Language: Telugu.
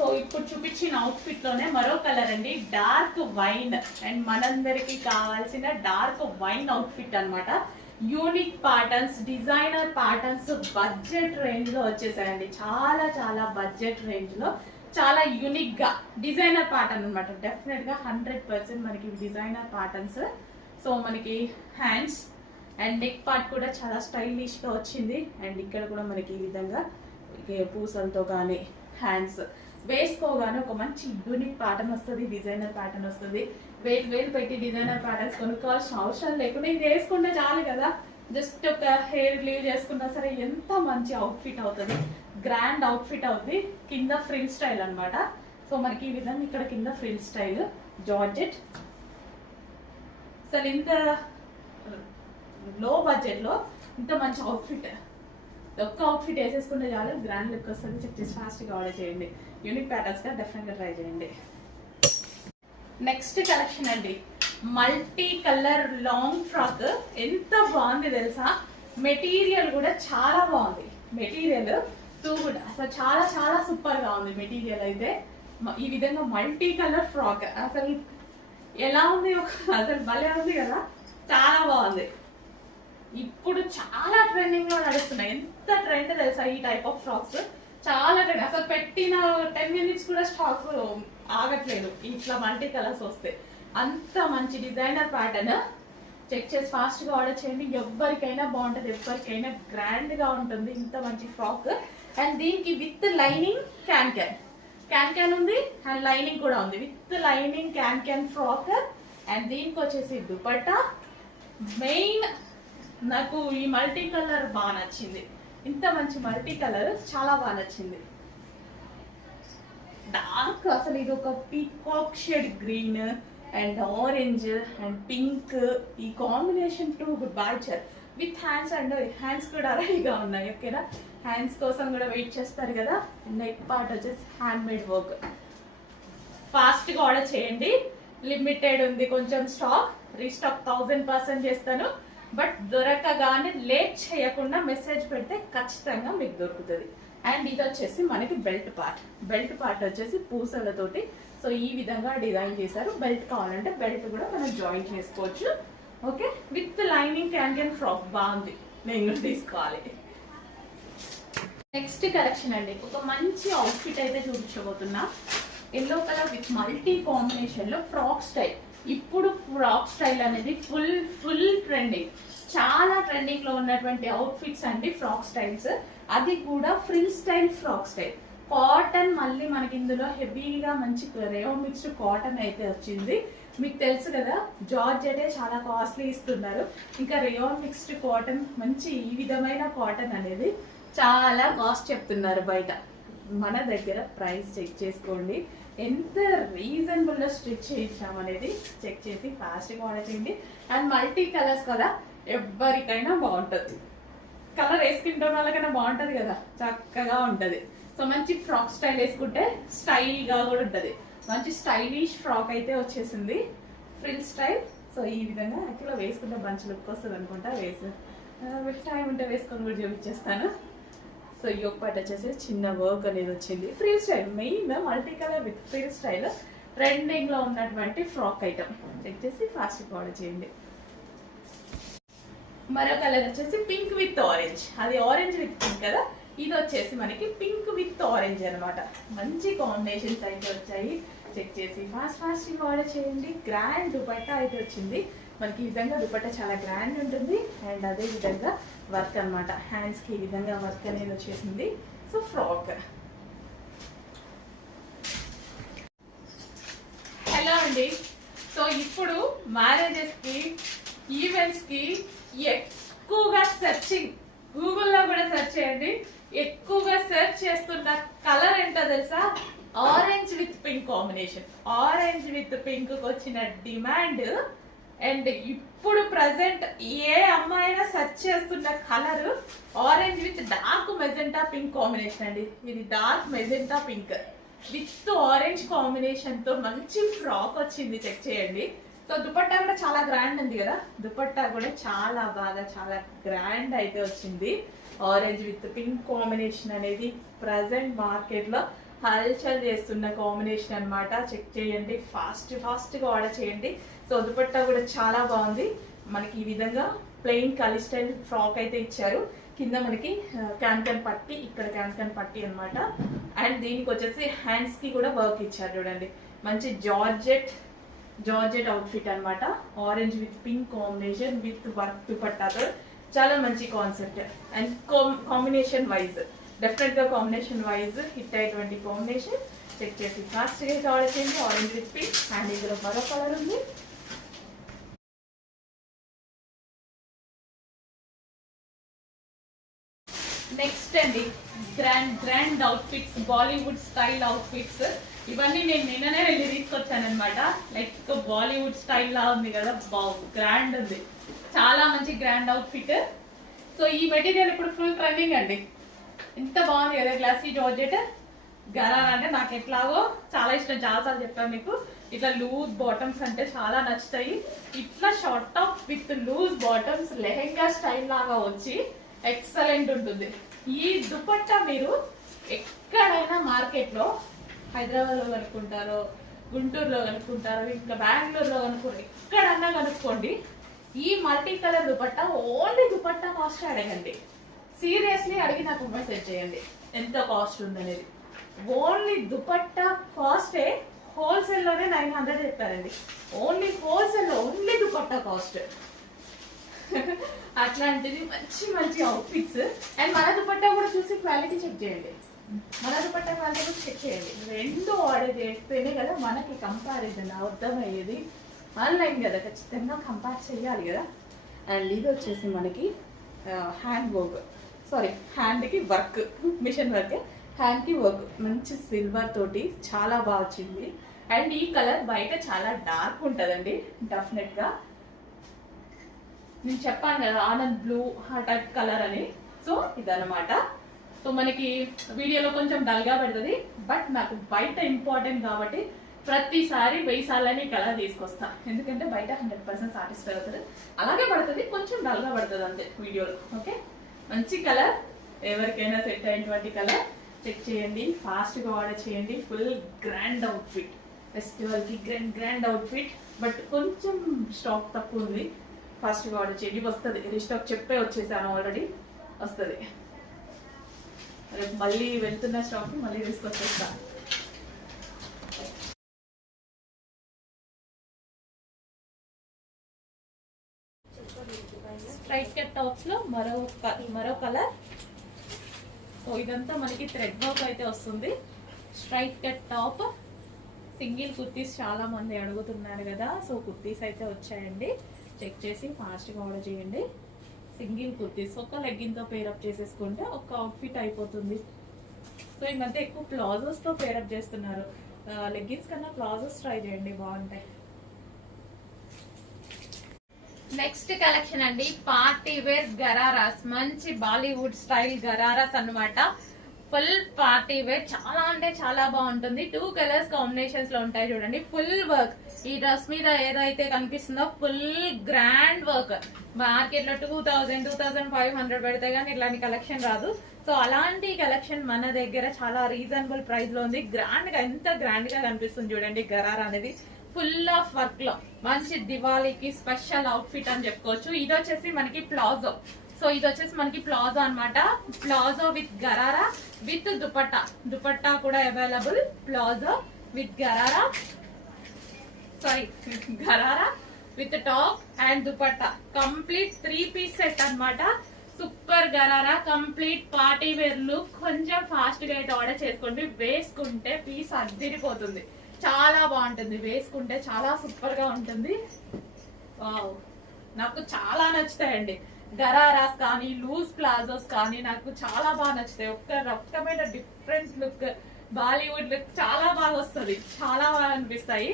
సో ఇప్పుడు చూపించిన అవుట్ఫిట్ లోనే మరో కలర్ అండి, డార్క్ వైన్. అండ్ మనందరికి కావాల్సిన డార్క్ వైన్ అవుట్ఫిట్ అన్నమాట. Unique patterns, designer patterns budget range లో వచ్చేసాయండి. చాలా చాలా బడ్జెట్ రేంజ్ లో చాలా యూనిక్ గా డిజైనర్ ప్యాటర్న్ అనమాట. డెఫినెట్ గా 100% మనకి డిజైనర్ ప్యాటర్న్స్. సో మనకి హ్యాండ్స్ అండ్ నెక్ పార్ట్ కూడా చాలా స్టైలిష్ గా వచ్చింది. అండ్ ఇక్కడ కూడా మనకి ఈ విధంగా పూసలతో కానీ హ్యాండ్స్ వేసుకోగానే ఒక మంచి యూనిక్ ప్యాటర్న్ వస్తుంది, డిజైనర్ ప్యాటర్న్ వస్తుంది. వేలు పెట్టి డిజైనర్ ప్యాటర్న్స్ కొనుక్కోవాల్సిన అవసరం లేకుండా ఇది వేసుకుంటే చాలు కదా. జస్ట్ ఒక హెయిర్ లీవ్ చేసుకున్నా సరే ఎంత మంచి అవుట్ఫిట్ అవుతుంది, గ్రాండ్ అవుట్ఫిట్ అవుతుంది. కింద ఫ్రిల్ స్టైల్ అనమాట. సో మనకి ఈ విధంగా ఇక్కడ కింద ఫ్రిల్ స్టైల్ జార్జెట్. అసలు ఇంత లో బడ్జెట్ లో ఇంత మంచి అవుట్ఫిట్, ఒక్క అవుట్ఫిట్ వేసేసుకుంటే చాలు గ్రాండ్ లుక్ వస్తుంది. చెక్ చేసి ఫాస్ట్గా ఆర్డర్ చేయండి. యూనిక్ ప్యాటర్న్స్ గా డెఫినెట్గా ట్రై చేయండి. నెక్స్ట్ కలెక్షన్ అండి, మల్టీ కలర్ లాంగ్ ఫ్రాక్. ఎంత బాగుంది తెలుసా, మెటీరియల్ కూడా చాలా బాగుంది. మెటీరియల్ కూడా అసలు చాలా చాలా సూపర్ గా ఉంది. మెటీరియల్ అయితే ఈ విధంగా మల్టీ కలర్ ఫ్రాక్ అసలు ఎలా ఉంది, అసలు భలే ఉంది కదా, చాలా బాగుంది. ఇప్పుడు చాలా ట్రెండింగ్ లో నడుస్తున్నాయి. ఎంత ట్రెండ్ తెలుసా ఈ టైప్ ఆఫ్ ఫ్రాక్స్, చాలా ట్రెండ్. అసలు పెట్టిన 10 minutes కూడా స్టాక్ ఆగట్లేదు ఇట్లా మల్టీ కలర్స్ వస్తే. అంత మంచి డిజైనర్ ప్యాటర్న్. చెక్ చేసి ఫాస్ట్ గా ఆర్డర్ చేయండి. ఎవరికైనా బాగుంటుంది, ఎవరికైనా గ్రాండ్ గా ఉంటుంది ఇంత మంచి ఫ్రాక్. అండ్ దీనికి విత్ లైనింగ్ క్యాన్ ఉంది, అండ్ లైనింగ్ కూడా ఉంది. With lining can frock. And దీనికి వచ్చేసి దుపట్టా. మెయిన్ నాకు ఈ మల్టీ కలర్ బాగా నచ్చింది. ఇంత మంచి మల్టీ కలర్ చాలా బాగా నచ్చింది. డార్క్ అసలు ఇది ఒక peacock shade green and orange and pink, ఈ కాంబినేషన్ టు బార్చర్ విత్ హ్యాండ్స్. అండ్ హ్యాండ్స్ కూడా రెడీగా ఉన్నాయి. ఓకేనా, హ్యాండ్స్ కోసం కూడా వెయిట్ చేస్తారు కదా. నెక్ పార్ట్ వచ్చేసి హ్యాండ్ మేడ్ వర్క్. ఫాస్ట్ గా ఆర్డర్ చేయండి. లిమిటెడ్ ఉంది కొంచెం స్టాక్. రీస్టాక్ 1000% చేస్తాను. బట్ దొరకగానే లేట్ చేయకుండా మెసేజ్ పెడితే ఖచ్చితంగా మీకు దొరుకుతుంది. అండ్ ఇది వచ్చేసి మనకి బెల్ట్ పార్ట్ వచ్చేసి పూసలతోటి సో ఈ విధంగా డిజైన్ చేశారు. బెల్ట్ కావాలంటే బెల్ట్ కూడా మనం జాయిన్ చేసుకోవచ్చు. Okay, with lining can frock బాగుంది, నేను తీసుకోవాలి. నెక్స్ట్ కలెక్షన్ అండి, ఒక మంచి అవుట్ఫిట్ అయితే చూపించబోతున్నా. Yellow colour with multi combination లో ఫ్రాక్ స్టైల్. ఇప్పుడు ఫ్రాక్ స్టైల్ అనేది ఫుల్ ట్రెండింగ్, చాలా ట్రెండింగ్ లో ఉన్నటువంటి అవుట్ఫిట్స్ అండి ఫ్రాక్ స్టైల్స్. అది కూడా frill style frock style. Cotton మళ్ళీ మనకి ఇందులో హెవీగా మంచి రేయాన్ మిక్స్డ్ కాటన్ అయితే వచ్చింది. మీకు తెలుసు కదా జార్జెటే చాలా కాస్ట్లీ ఇస్తున్నారు, ఇంకా రేయాన్ మిక్స్డ్ కాటన్ మంచి ఈ విధమైన కాటన్ అనేది చాలా కాస్ట్ చెప్తున్నారు బయట. మన దగ్గర ప్రైస్ చెక్ చేసుకోండి, ఎంత రీజనబుల్ లో స్టిచ్ చేసాం అనేది చెక్ చేసి ఫాస్ట్ గా ఆర్డర్ చేయండి. అండ్ మల్టీ కలర్స్ కదా, ఎవరికైనా బాగుంటుంది. కలర్ వేసుకుంటే వాళ్ళకైనా బాగుంటది కదా, చక్కగా ఉంటది. సో మంచి ఫ్రాక్ స్టైల్ వేసుకుంటే స్టైల్ గా కూడా ఉంటది. మంచి స్టైలిష్ ఫ్రాక్ అయితే వచ్చేసింది, ఫ్రిల్ స్టైల్. సో ఈ విధంగా యాక్చువల్గా వేసుకుంటే మంచి లుక్ వస్తుంది అనుకుంటా. టైం ఉంటే వేసుకొని కూడా చూపించేస్తాను. సో ఈ ఒక పాట వచ్చేసి చిన్న వర్క్ అనేది వచ్చింది. Free style, main multi colour with free style trending లో ఉన్నటువంటి ఫ్రాక్ ఐటమ్. చెక్ చేసి ఫాస్ట్ ఆర్డర్ చేయండి. మరో కలర్ వచ్చేసి పింక్ విత్ ఆరెంజ్. అది ఆరెంజ్ విత్ పింక్ కదా, ఇది వచ్చేసి మనకి పింక్ విత్ ఆరెంజ్ అనమాట. మంచి కాంబినేషన్స్ అయితే వచ్చాయి. చెక్ చేసి ఫాస్ట్ ఆర్డర్ చేయండి. గ్రాండ్ దుపట్టా అయితే వచ్చింది మనకి. ఈ విధంగా దుపట్టా చాలా గ్రాండ్ ఉంటుంది. అండ్ అదే విధంగా వర్క్ అనమాట, హ్యాండ్స్ కి ఈ విధంగా వర్క్ అనేది వచ్చేసింది. So frock. హలో అండి, సో ఇప్పుడు మ్యారేజెస్ కి ఈవెంట్స్ కి ఎక్కువగా సెర్చింగ్, గూగుల్లో కూడా సెర్చ్ చేయండి. ఎక్కువగా సెర్చ్ చేస్తున్న కలర్ ఏంటో తెలుసా, orange with pink combination. Orange with pink వచ్చిన డిమాండ్. అండ్ ఇప్పుడు ప్రజెంట్ ఏ అమ్మాయినా సెర్చ్ చేస్తున్న colour orange with dark magenta pink combination అండి. ఇది dark magenta pink with orange combination తో మంచి ఫ్రాక్ వచ్చింది. చెక్ చేయండి. సో దుపట్టా కూడా చాలా గ్రాండ్ ఉంది కదా, దుపట్టా కూడా చాలా బాగా చాలా గ్రాండ్ అయితే వచ్చింది. ఆరెంజ్ విత్ పింక్ కాంబినేషన్ అనేది ప్రజెంట్ మార్కెట్ లో హల్చల్ చేస్తున్న కాంబినేషన్ అన్నమాట. చెక్ చేయండి, ఫాస్ట్ గా ఆర్డర్ చేయండి. సో దుపట్టా కూడా చాలా బాగుంది. మనకి ఈ విధంగా ప్లెయిన్ కలీ స్టైల్ ఫ్రాక్ అయితే ఇచ్చారు. కింద మనకి క్యాన్ పట్టి, ఇక్కడ క్యాన్ పట్టి అన్నమాట. అండ్ దీనికి వచ్చేసి హ్యాండ్స్ కి కూడా వర్క్ ఇచ్చారు చూడండి. మంచి జార్జెట్ అవుట్ఫిట్ అన్నమాట. Orange with pink combination with work దుపట్టాతో చాలా మంచి concept. And combination wise definite గా కాంబినేషన్ వైజ్ హిట్ అయ్యేటువంటి కాంబినేషన్. చెక్ చేసి ఫాస్ట్ గా ఆర్డర్ చేయండి. Orange with pink. అండ్ ఇందులో మరో కలర్ ఉంది. నెక్స్ట్ అండి grand outfits, Bollywood style outfits. ఇవన్నీ నేను నిన్ననే వెళ్ళి తీసుకొచ్చాను అనమాట. లైక్ బాలీవుడ్ స్టైల్ లా ఉంది కదా, గ్రాండ్ ఉంది, చాలా మంచి గ్రాండ్ అవుట్ఫిట్. సో ఈ మెటీరియల్ ఇప్పుడు ఫుల్ ట్రెండింగ్ అండి. ఎంత బాగుంది కదా, గ్లాసీ జార్జెట్ గరారా. అంటే నాకు ఎట్లాగో చాలా ఇష్టం, చాలాసార్లు చెప్పాను మీకు. ఇట్లా లూజ్ బాటమ్స్ అంటే చాలా నచ్చుతాయి. ఇట్లా short top with loose bottoms lehenga style లాగా వచ్చి ఎక్సలెంట్ ఉంటుంది. ఈ దుపట్టా మీరు ఎక్కడైనా మార్కెట్లో, హైదరాబాద్లో కనుక్కుంటారో, గుంటూరులో కనుక్కుంటారో, ఇంకా బెంగళూరులో కనుక్కోండి, ఎక్కడన్నా కనుక్కోండి, ఈ multi colour dupatta only dupatta cost అడగండి. సీరియస్లీ అడిగి నాకు మెసేజ్ చేయండి ఎంత కాస్ట్ ఉందనేది. ఓన్లీ దుపట్టా కాస్టే హోల్సేల్లోనే 900 చెప్పారండి. ఓన్లీ హోల్సేల్లో ఓన్లీ దుపట్టా కాస్ట్. అట్లాంటిది మంచి అవుట్ఫిట్స్. అండ్ మన దుపట్టా కూడా చూసి క్వాలిటీ చెక్ చేయండి. మన దుపట్టా క్వాలిటీ కూడా చెక్ చేయండి. రెండు ఆర్డర్ చేస్తేనే కదా మనకి కంపారిజన్ అర్థమయ్యేది. ఆన్లైన్ కదా, ఖచ్చితంగా కంపేర్ చేయాలి కదా. అండ్ ఇది వచ్చేసి మనకి హ్యాండ్కి వర్క్, మిషన్ వర్క్, హ్యాండ్కి వర్క్, మంచి సిల్వర్ తోటి చాలా బాగా వచ్చింది. అండ్ ఈ కలర్ బయట చాలా డార్క్ ఉంటుందండి డెఫినెట్గా. నేను చెప్పాను కదా ఆనంద్ బ్లూ టైప్ కలర్ అని. సో ఇదన్నమాట. సో మనకి వీడియోలో కొంచెం డల్గా పడుతుంది, బట్ నాకు బయట ఇంపార్టెంట్ కాబట్టి ప్రతిసారి 1000 సార్లని కలర్ తీసుకొస్తా. ఎందుకంటే బయట 100% సాటిస్ఫై అవుతుంది, అలాగే పడుతుంది, కొంచెం డల్గా పడుతుంది అంతే వీడియోలో. ఓకే, మంచి కలర్, ఎవరికైనా సెట్ అయినటువంటి కలర్. చెక్ చేయండి, ఫాస్ట్గా ఆర్డర్ చేయండి. ఫుల్ గ్రాండ్ అవుట్ఫిట్, ఫెస్టివల్కి గ్రాండ్ అవుట్ఫిట్, బట్ కొంచెం స్టాక్ తక్కువ ఉంది. ఫాస్ట్గా ఆర్డర్ చేయండి, వస్తుంది. రీస్టాక్ చెప్పే వచ్చేసాను, ఆల్రెడీ వస్తుంది. రేపు మళ్ళీ వెళ్తున్న స్టాక్ మళ్ళీ తీసుకొచ్చేస్తాను. స్ట్రైట్ కట్ టాప్స్ లో మరో కలర్. సో ఇదంతా మనకి థ్రెడ్ వర్క్ అయితే వస్తుంది. Straight cut top, single kurtis చాలా మంది అడుగుతున్నారు కదా. సో కుర్తీస్ అయితే వచ్చాయండి. చెక్ చేసి ఫాస్ట్గా ఆర్డర్ చేయండి. సింగిల్ కుర్తీస్ ఒక లెగ్గిన్తో పేరప్ చేసేసుకుంటే ఒక అవుట్ఫిట్ అయిపోతుంది. సో ఈ మధ్య ఎక్కువ ప్లాజోస్తో పేరప్ చేస్తున్నారు. లెగ్గిన్స్ కన్నా ప్లాజోస్ ట్రై చేయండి, బాగుంటాయి. నెక్స్ట్ కలెక్షన్ అండి, పార్టీ వేర్ గరారాస్. మంచి బాలీవుడ్ స్టైల్ గరారాస్ అన్నమాట. ఫుల్ పార్టీ వేర్, చాలా అంటే చాలా బాగుంటుంది. 2 కలర్స్ కాంబినేషన్స్ లో ఉంటాయి చూడండి. ఫుల్ వర్క్, ఈ డ్రెస్ మీద ఏదైతే కనిపిస్తుందో ఫుల్ గ్రాండ్ వర్క్. మార్కెట్ లో 2000-2500 పెడితే గానీ ఇలాంటి కలెక్షన్ రాదు. సో అలాంటి కలెక్షన్ మన దగ్గర చాలా రీజనబుల్ ప్రైస్ లో ఉంది. గ్రాండ్ గా, ఎంత గ్రాండ్ గా కనిపిస్తుంది చూడండి గరారా అనేది. ఫుల్ ఆఫ్ వర్క్ లో మంచి దివాళీకి స్పెషల్ అవుట్ఫిట్ అని చెప్పుకోవచ్చు. ఇది వచ్చేసి మనకి ప్లాజో. సో ఇది వచ్చేసి మనకి ప్లాజో అన్నమాట. Palazzo with gharara with dupatta కూడా available. Palazzo with gharara with top and dupatta, complete 3 piece set అన్నమాట. Super gharara, complete party wear look. కొంచెం ఫాస్ట్ గా అయితే ఆర్డర్ చేసుకోండి. వేసుకుంటే పీస్ అద్దిరిపోతుంది, చాలా బాగుంటుంది. వేసుకుంటే చాలా సూపర్ గా ఉంటుంది. వావ్, నాకు చాలా నచ్చుతాయండి గరారాస్ కానీ లూజ్ ప్లాజోస్ కానీ, నాకు చాలా బాగా నచ్చుతాయి. ఒక్క రకమైన డిఫరెంట్ లుక్, బాలీవుడ్ లుక్ చాలా బాగా వస్తుంది, చాలా బాగా అనిపిస్తాయి.